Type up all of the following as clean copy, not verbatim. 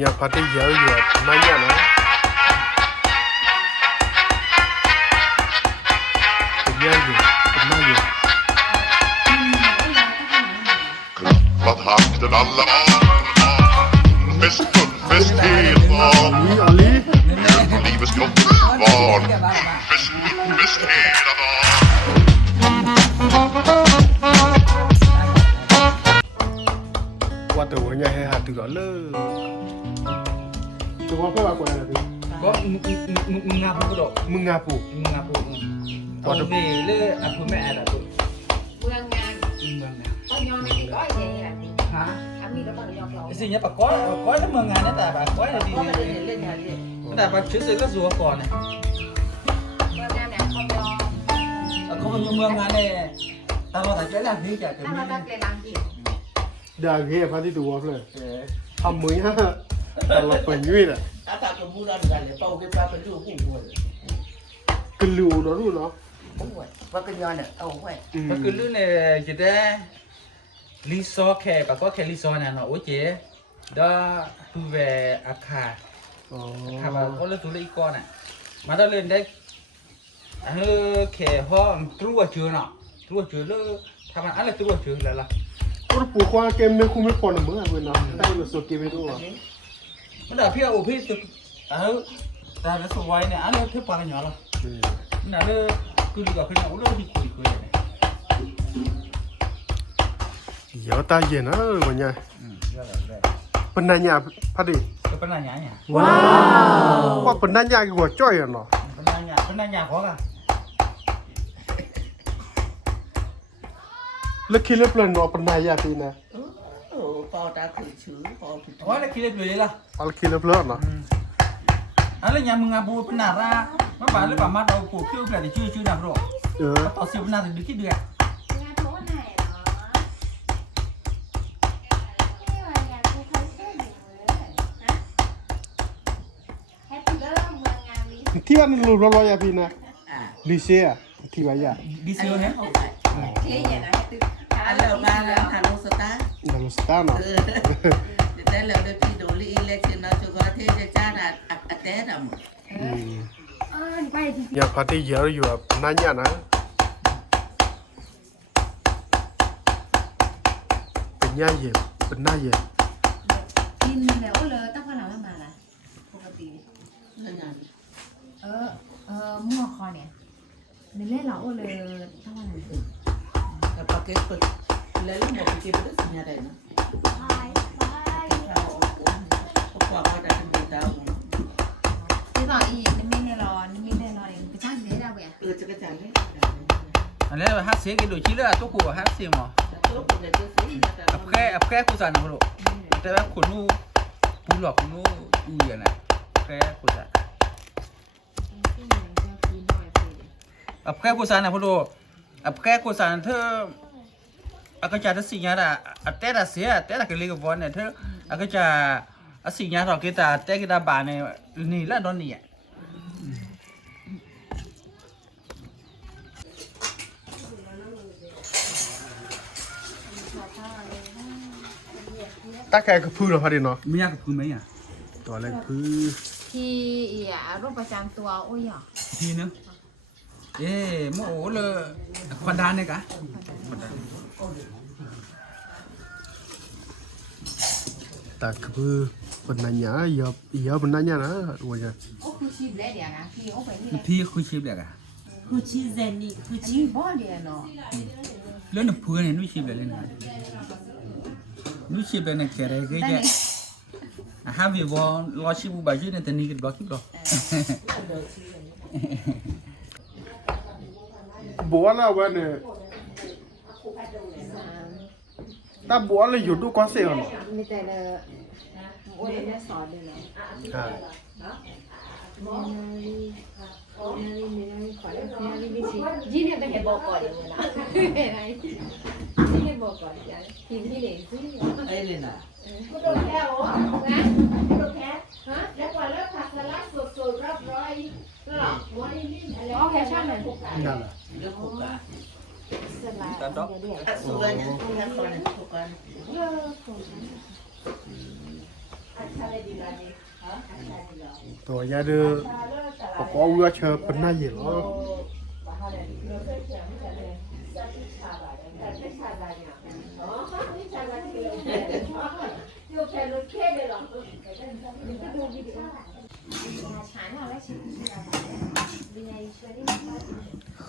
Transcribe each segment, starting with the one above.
nhà phát đi giờ giờ mấy nhà nữa nhà gì nhà gì Vad hakten alla Fest full fest hela dagen Ali Livets grottebarn Fest full fest hela dagen qua từ nhà hay hạt từ đó lơ từ qua phải qua qua là gì có mừng ngáp cái độ mừng ngà phụ mừng ngáp tao về lên à phụ mẹ đã tụi Mường ngàn, mừng ngáp con nhon này thì có gì làm gì? hả Ami nó còn nhon lẩu. cái gì nhá bà có nó mừng ngáp đấy ta bà có là gì Có mà lên nhà gì? ta bà chữ dưới cái rùa còn này Mường ngàn này con nhon. không mừng ngáp này tao có thể chế làm gì chả cái Tao nó lên làm gì? đã ghé phát đi từ qua rồi thầm mới ha tao là phần duy là Ata ke bulan gale pau ke pa pendu ku buat. cái lù đó luôn nó Buat. Wa ke nyana au buat. bà cứ lưỡi này chỉ để lý do khe bà có khe lý do này nó ối chế đó tu về akha akha bà có lên tu lấy con này mà đó lên đấy khe ho trua chưa nọ trua chưa lơ thằng anh là trua chưa là tôi phụ qua kem mấy khu mấy con là mới à quên nó tay là sốt kem mấy đôiมันด่าพี่เอาพี่ตึกแต่แล้วสวายเนี่ยอันนี้เท่าปานหยอละมันด่าเลยคือดีกว่าคือเอาเลยที่คุยเนี่ย giờ ta về nó rồi nha bên này nhà phát đi ก็เป็นอะไรเนี่ย qua bên này nhà cái quả chơi à nó เป็นอะไรขอกัน แล้วคิดเรื่องnó bên này nhà thì nè Oh, pau ta ke chu, pau tu. โอ้ยแล้วคิดเลยล่ะ alคิดเรื่องnó อันนี้ยังมึงอาบูเป็นนาราไม่ป่าหรือป่ามาเราปลูกชื่อแต่ชื่อดำโรต่อสิบนาทีดูคิดเดือด Nhà chỗ này đó. Cái là nhà cô thấy cái gì nữa? Hả? Happy birthday mường ngàn lý.ที่อันรู้รออย่าพี่นะ Ah. ลิเซียที่ว่าอย่า ดีเซลเนี่ย Thế vậy là happy. Ala ba la hanu sata. นั่นสตาร์เนาะ Te le de pi do li election na chu ga the je cha da ate da mo. Đi quay thì อย่าพาที่เยอะอยู่แบบนั่นเนี่ยนะเป็นย่าเย็บเป็นหน้าเย็บ tin là ôi là tao có làm mà là không có tiền. Na nya. Mua kho nè. Mình lấy là ôi là tao có làm. Ka pa ke ko. Le lu mo ke pe de nya da na. Bye bye. Ko kwa da ke da mo. Thế rồi ý mình này lo này cái chắc thế đâu vậy? Cha ka cha le. อันนี้ฮัทเสียกิโลชิเลยตัวกูฮัทเสียมั้ง Da to ko le ke si da. อับแค่กูสั่นนะโรแต่แบบคนนู้ปูหลอกคนนู้ดูอย่างนั้นแค่กูสั่น अबแค่กูสานนะพ่อโดअबแค่กูสานเธออากาศจะสิ่งนี้อะแต่ละเสียแต่ละก็เรียกว่าเนี่ยเธออากาศจะสิ่งนี้เราคิดแต่คิดบานเนี่ยนี่ละโดนนี่ตาแกก็พื้นเราพอดีเนาะ ไม่ยากกับพื้นไหมอ่ะ ตัวแรกพื้น Thìรูปประจำตัวโอ้ยอ่ะ ทีนึงเอ๊ะโมโหเลยควันดานเนี่ยกะ ตาคือเป็นนั่นเนี่ยเยอะเป็นนั่นเนี่ยนะว่าจะ โอ้คือชีพแล้วเดี๋ยวนะพี่โอ้ไปนี่แหละ ที่คุยชิปเลยกะ Ku chi zen ni, ku อันนี้บ่เดียวเนาะ เรื่องพื้นเนี่ยนุ่ยชิปเลยเล่นนะนุ่ยชิปเลยเนี่ยแค่ไรก็จะฮาวิวรอชิบุบาจูเนี่ยแต่นี่ก็บล็อกคิปหรอ บัวแล้ววันเนี่ยตาบัวเลยอยู่ดูก้อนเสียงเนาะ มีแต่ละโอ้ยแม่สอนเลยเนาะ ใช่ ยี่เนี่ยเป็นเห็ดบอกก่อนอย่างเงี้ยนะเห็นไหมเห็ดบอกก่อนอย่างกินที่เหลวซิ ai le na. ไม่โดนแค่โอ้นะไม่โดนแค่ฮะแล้วก่อนเลิกผัดสลัดสดๆร้อยๆหรอวันนี้อะไรอ๋อแค่ชั่นเลย นั่นแหละ Le ko ka. สลัดเดี๋ยว Su ga nya ka ko ne ko ka. เออของฉันอันอะไรดีล่ะ ตัวใหญ่เด้อก็ก็เวเชอเป็นหน้าเหี้ยเหรอ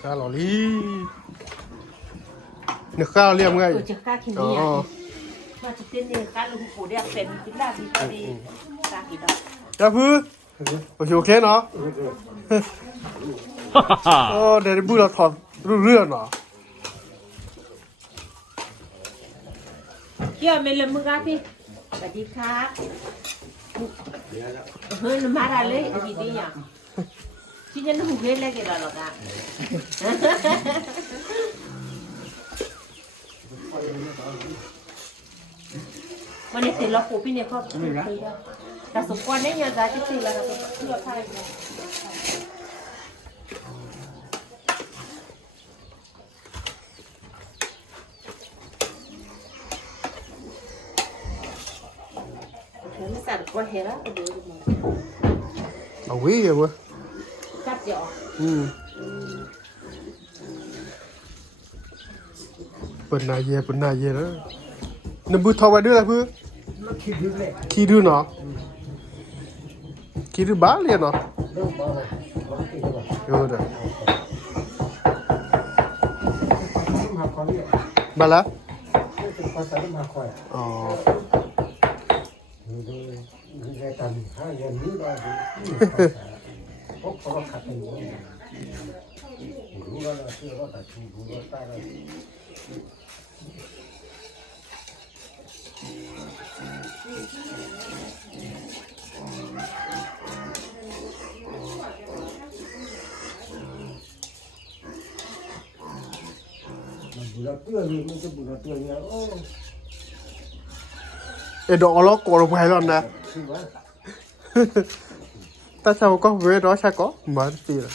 ข้าวหล่อลี่เนี่ยข้าวเรียมไง จะฆ่าขี้เนี่ยมาจะเป็นเนี่ยฆ่าลูกผู้เรียกเป็นกินได้สิพอดีฆ่ากี่ดอก จ้าพื้นโอเคเนาะโอ้เดี๋ยวบูเราถอดเรื่องเนาะ เกี่ยวเมลมือกันพี่สวัสดีครับเฮ้ยมาได้เลยดีดีอย่างที่จะนุ่งเล่นอะไรกันหรอกอ่ะวันนี้ติดล็อกปูพี่เนี่ยเขาแต่สมควรเนี่ยยังจะติดแล้วนะเพื่อใครไม่สั่นก็เห็นแล้วเดี๋ยวมา เอาวิ่งเว้ย จับเดี๋ยว เปิดหน้าเย่แล้วน้ำบูทอไว้ด้วยนะพื้นขี้ดื้อเนาะขี้ดื้อบ้าเลยเนาะเออเด้อมาละอ๋อเอ็ดอล็อกกอลงไปแล้วนะแต่ชาวก็เวรอชาก็มาตีละ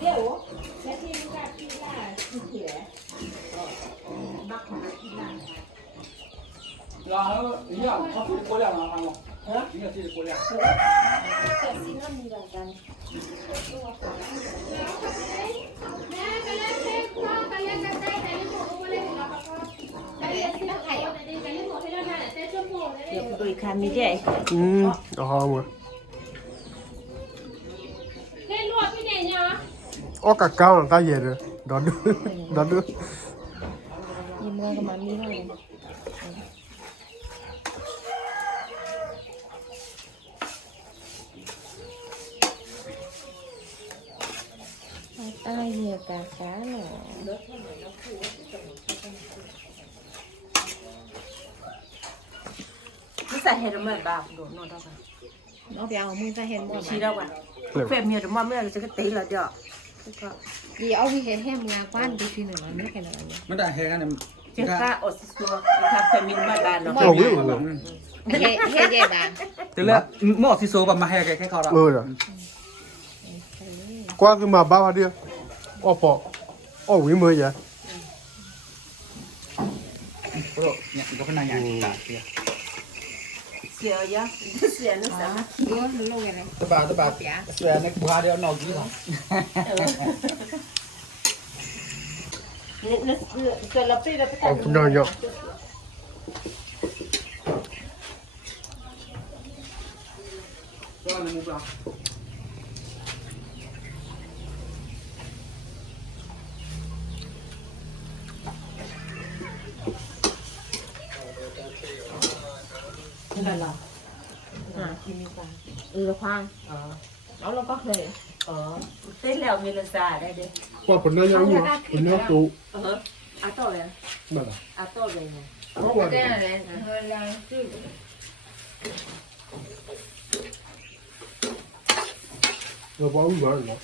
เดี๋ยวแค่ที่ลูกที่ได้ที่เขียมักของที่ได้ 然后你要他自己过量了，看过？你要自己过量。 แต่สิ่งนั้นมีอะไรกันเดี๋ยวดูอีกคำนี้ได้ อ๋อมั้งอ๋อกะก้าวน่ะตาเย็นเลยดอดดู ยิ้มกันกับมันนี่เลยอะไรเนี่ยกาฟ้าหนอนี่ใส่เห็ดมันแบบโดนนอนได้ปะ เอาไปเอามือจะเห็นหมด ชี้ได้ปะเฟมเมียเดี๋ยวมาเมื่อจะก็ตีแล้วเดี๋ยวก็ ดีเอาไปเห็นแห้งงาก้านดูทีหนึ่งไม่แค่ไหนเนี่ย ไม่ได้แค่นั้น เจ้าข้าอดสัวข้าเฟมินมาบ้านเนาะ โอ้ย เฮ่เฮ่เย่บ้าน แต่ละหม้อที่โซบมาให้แค่เขาละ เออเด้อกว่าคือมาบ้าเดียวอ๋อพออ๋อวิ่งมืออย่า โอ้เนี่ยก็เป็นนายใหญ่ตาเสีย เสียยะเสียนึกสาม เออลงยังไง ตบาเสียในบัวเดียวนอกยี่ห้อ นึกเกิดเราไปเราไป อ๋อคุณนายเยอะ ก็ในมุกเรา นั่นแหละ กินดีกว่าละพังแล้วเราก็เคย tên lèo mình là già đây đây ว่าผลเนื้อย่างอยู่ผลเนื้อตู à to vậy นั่นแหละ à to vậy này เพราะว่า cái này hơi là chứ เราบอกว่าอยู่เหรอ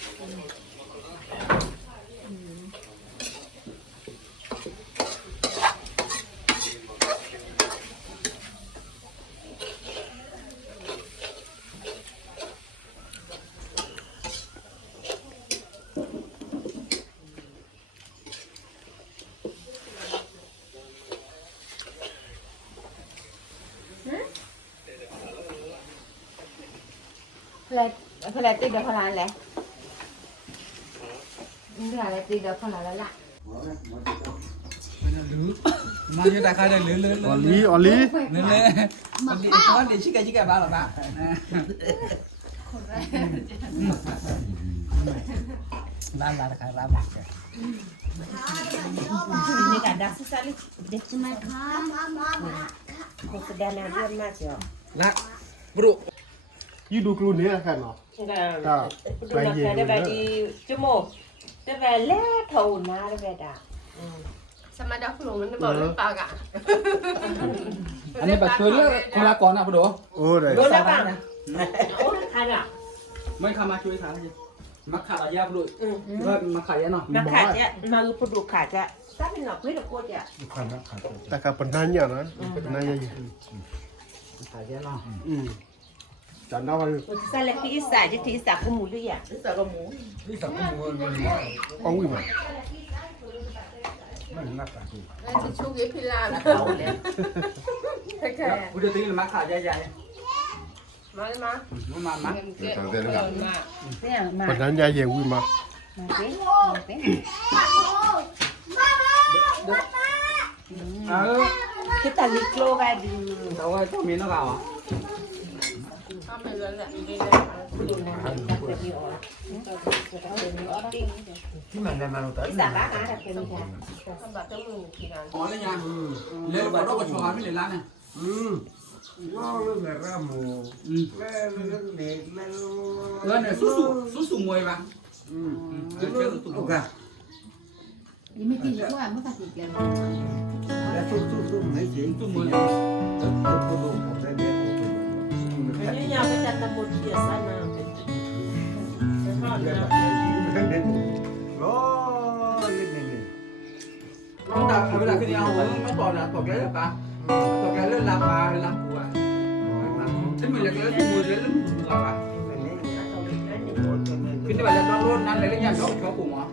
พลาติกเดี๋ยวพลาอะไรนี่อะไรติกเดี๋ยวพลาแล้วล่ะ mà như đại khai đây lớn lớn ออ lớn ลี่ออลี่ lớn lên con đi chiếc cái bao là bạn làm là khai làm ini kadang sekali dia cuma mau sedana dia macam là bro ยี่ดูกลุ่นนี้แค่เนาะ enggak pedunak ada bagi cuma dia bela tahu nak dia beda sama dah belum ini baru pakai anh ấy bật chơi nữa không là còn nào bro โอ้ได้ bro sao bạn oh ada mấy khăm mà chui thằng gì mắc khả là giáp rồi rồi mắc khả nó nak kaca nak peduk kaca tapi nak beli kau je แต่กับผลนั้นเนี่ยนะผลนั้นยังอยู่ khả giáp nó จันทร์เอาไป Sa lagi isa je ti isa ko mulu ya. Isa ko mu. เอาวิ่งมา thì chú ghế phi làm udah tinggal mắc khả dài dài mà mà mắc ผลนั้นยายเยี่ยวิ่งมา Kita liklo ka di. đâu rồi cho miếng nó vào à không phải lớn là đi Isa ba ka da pen ka. không bảo tới mừng thì là có đấy nha lên vào đó có chó mới để lăn này lên này sút sù mùi vào ok nhưng mà thì có ăn mới phải tiền sút mùi Ini nya ka ta mo ti sana. không đặt bây giờ cái nhau nó còn là còn cái ba còn cái lên làm bà làm cua thế mình là cái mùi đấy lắm là bà cái này là nó luôn ăn lấy cái nhà đó cho cùng hả